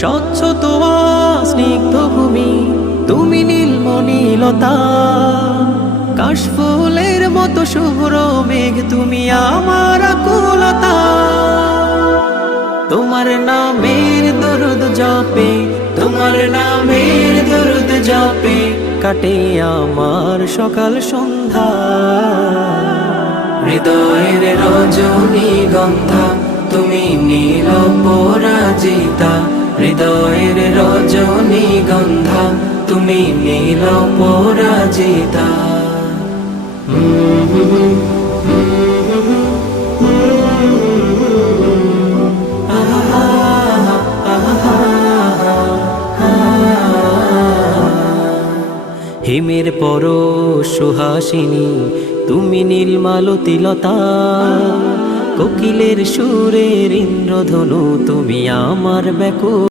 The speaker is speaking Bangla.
স্বচ্ছ তোয়া স্নিগ্ধ ভূমি, তুমি নীলমণিলতা। কাশফুলের মতো শুভ্র মেঘ, তুমি আমার আকুলতা। তোমার নামের দরুদ জপে, তোমার নামের দরুদ জপে কাটে আমার সকাল সন্ধ্যা। হৃদয়ের রজনীগন্ধা, তুমি নীল পরাজিতা। হৃদয়ের রজনীগন্ধা, তুমি নীল পরাজিতা। হিমের পর সুহাসিনী, তুমি নীলমালতিলতা। কোকিলের সুরের ইন্দ্রধনু, তুমি আমার ব্যাকুল